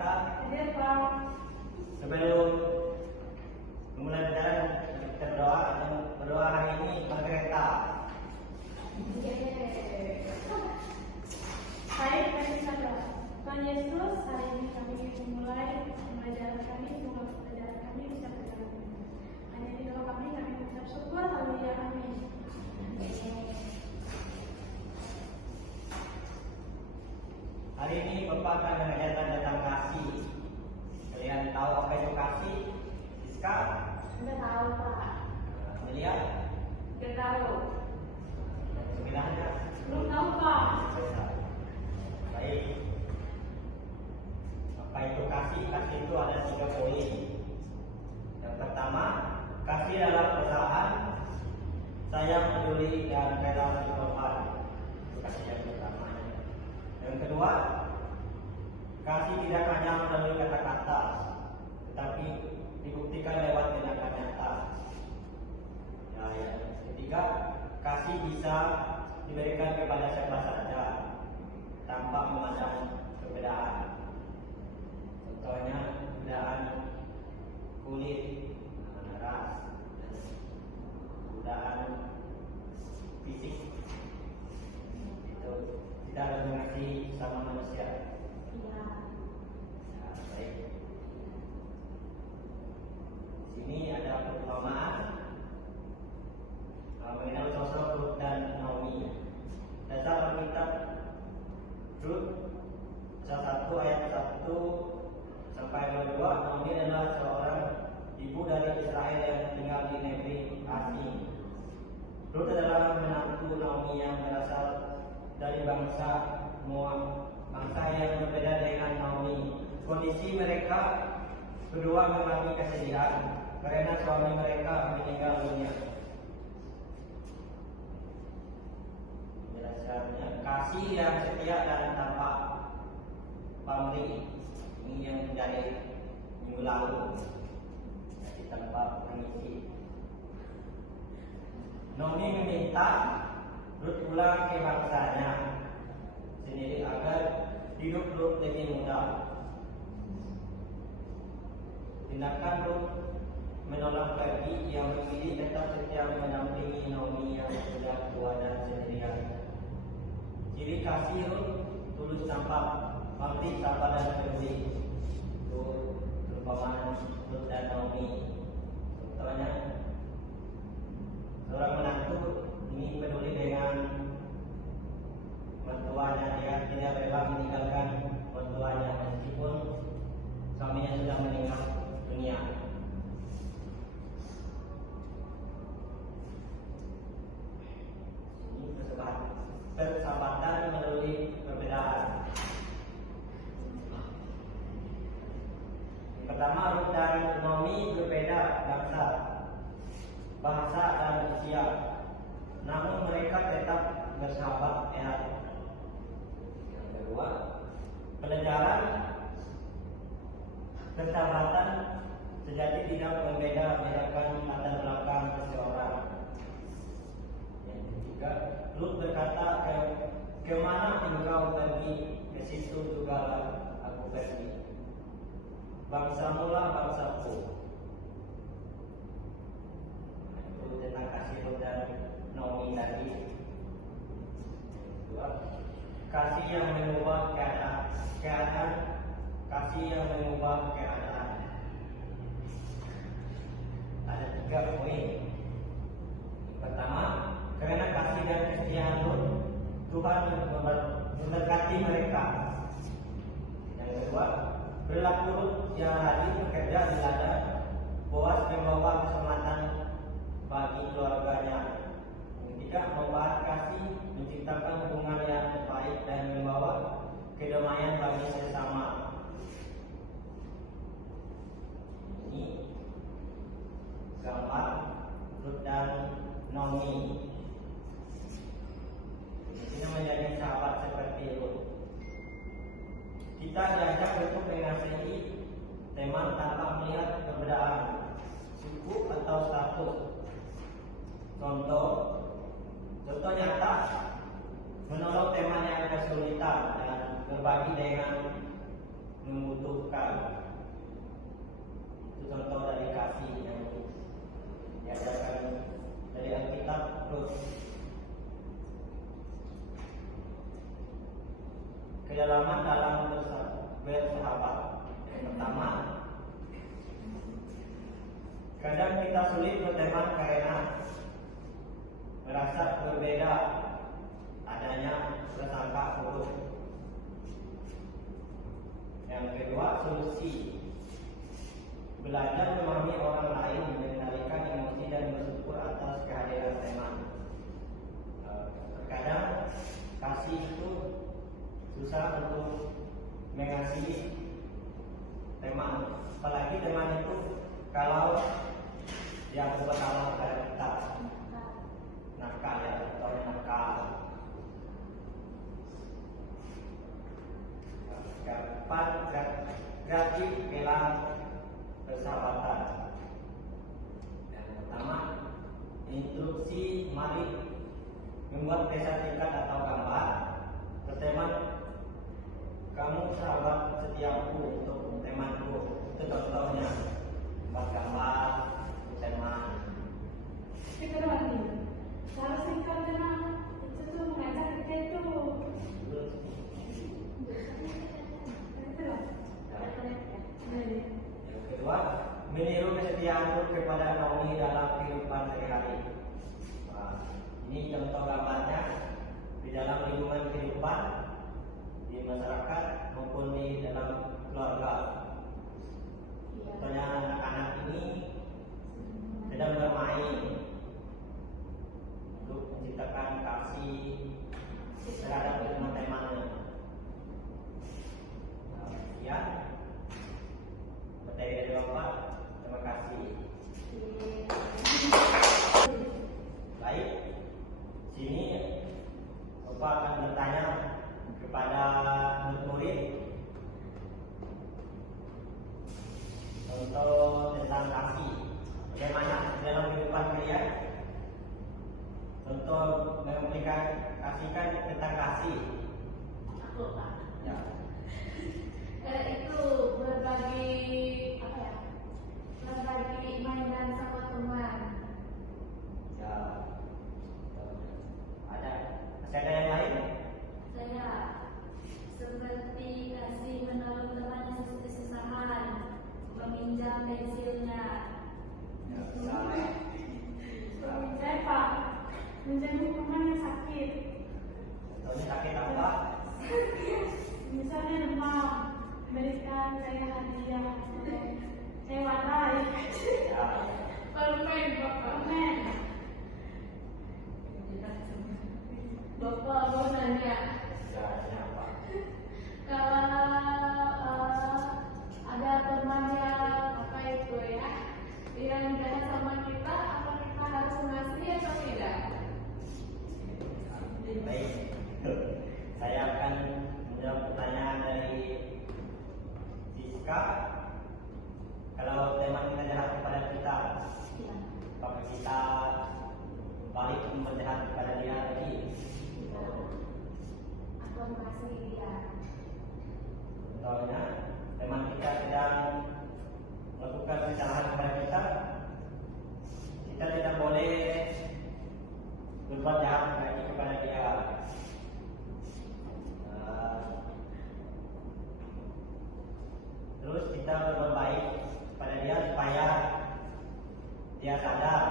Margareta. Hadir, Pak. Sebelum memulai pelajaran, kita berdoa hari ini Margareta. Baik, mari kita berdoa. Tuhan Yesus, hari ini kami memulai pembelajaran kami. Semoga pembelajaran kami bisa berjalan dengan baik. Hanya di doa kami mengucap syukur. Haleluya, amin. Hari ini Bapak akan mengajarkan tentang kasih. Kalian tahu apa itu kasih? Siska? Sudah tahu, Pak. Amelia? Sudah tahu. Sebenarnya? Belum tahu, Pak. Baik. Apa itu kasih? Kasih itu ada 3 poin. Yang pertama, kasih dalam perusahaan. Saya peduli dan rela berkorban. Itu kasih yang pertama. Yang kedua, kasih tidak hanya melalui kata-kata, tetapi dibuktikan lewat tindakan nyata. Ya, yang ketiga, kasih bisa diberikan kepada siapa saja tanpa memandang perbedaan. Contohnya perbedaan kulit, ras, perbedaan fisik. Itu tidak ada mengerti sama manusia. Iya. Ya, baik. Di sini ada perumpamaan mengenai sosok Ruth dan Naomi. Dasar Alkitab Ruth pasal 1 ayat 1 sampai 22. Naomi adalah seorang ibu dari Israel yang tinggal di negeri asing. Ruth adalah menantu Naomi yang berasal dari bangsa Moab, bangsa yang berbeda dengan Naomi. Kondisi mereka berdua mengalami kesedihan karena suami mereka meninggal dunia. Penjelasannya, kasih yang setia dan tanpa pamrih. Ini yang menjadi minggu lalu. Kasih tanpa permisi. Naomi meminta Ruth pulang ke bangsanya sendiri agar hidup Ruth lebih mudah. Tindakan Ruth menolak pergi, yang memilih tetap setia mendampingi Naomi yang sudah tua dan sendirian. Ciri kasih Ruth tulus tanpa pamrih, sabar dan peduli. Itu perumpamaan Ruth dan Naomi. Contohnya, seorang menantu ini peduli dengan mertuanya, dia tidak rela meninggalkan mertuanya meskipun suaminya sudah meninggal dunia. Ini persahabatan melalui perbedaan. Yang pertama, Ruth dan Naomi berbeda bahasa dan usia, namun mereka tetap bersahabat erat. Yang kedua, pelajaran persahabatan sejati tidak membeda-bedakan latar belakang seseorang. Yang ketiga, Ruth berkata, kemana engkau pergi, ke situ juga aku pergi. Bangsamu lah bangsaku. Itu tentang kasih Ruth dan Naomi tadi. Dua, kasih yang mengubah keadaan, kasih yang mengubah keadaan. Ada 3 poin. Pertama, karena kasih dan kesetiaan Ruth, Tuhan memberkati mereka. Yang kedua, perilaku Ruth yang rajin bekerja di ladang Boaz membawa keselamatan bagi keluarganya. Yang ketiga, membahas kasih menciptakan hubungan yang baik dan membawa kedamaian bagi sesama. Ini gambar Ruth dan Naomi. Ini menjadi sahabat seperti Ruth. Kita diajak untuk mengasihi teman tanpa melihat perbedaan suku atau status. Contoh nyata, menolong teman yang kesulitan dan berbagi dengan membutuhkan. Itu contoh dari kasih yang diajarkan dari Alkitab. Terus kedalaman dalam bersahabat. Yang pertama, kadang kita sulit berteman karena merasa berbeda, adanya prasangka buruk. Yang kedua, solusi belajar memahami orang lain, mengendalikan emosi dan bersyukur atas kehadiran teman. Terkadang kasih itu susah untuk mengasihi teman, apalagi teman itu kalau yang bersalah pada kita, nakal ya, atau nakal. Kapan gratis bela persahabatan. Yang pertama, instruksi mari membuat desa tingkat atau gambar. Teman, kamu sahabat setiaku untuk temanku. Itu contohnya, buat gambar teman. Itu lagi. Kalau singkat teman itu tuh mengajak kita itu. Yang kedua, meniru kesetiaanmu kepada Naomi dalam kehidupan sehari-hari. Ini contoh gambarnya di dalam lingkungan kehidupan di masyarakat maupun di dalam keluarga. Contohnya anak-anak ini sedang bermain untuk menciptakan kasih terhadap teman-temannya. Ya, materi dari Bapak, terima kasih. Baik, sini Bapak akan bertanya kepada murid untuk tentang kasih. Bagaimana dalam kehidupan kalian untuk mengaplikasikan tentang kasih? Aku Pak. Ya. Itu berbagi apa ya? Berbagi mainan sama teman. Ya. Masih ada yang lain? Saya seperti kasih menolong teman yang kesusahan, meminjam pensilnya. Ya. Saya Pak, menjadi teman yang sakit. Contohnya sakit apa? Misalnya demam, berikan saya hadiah. Saya warai. Ya. Permen, Pak, permen. Bapak mau nanya, Ya, apa? kalau ada teman yang apa itu ya, yang jahat sama kita, apa kita harus mengasihi atau tidak? Baik, saya akan menjawab pertanyaan dari Siska. Kalau teman kita jahat kepada kita, Iya. apakah kita balik menjahat kepada dia lagi? Atau mengasihi dia? Contohnya, teman kita sedang melakukan kesalahan kepada kita tidak boleh berbuat jahat lagi kepada dia. Terus kita berbuat baik kepada dia supaya dia sadar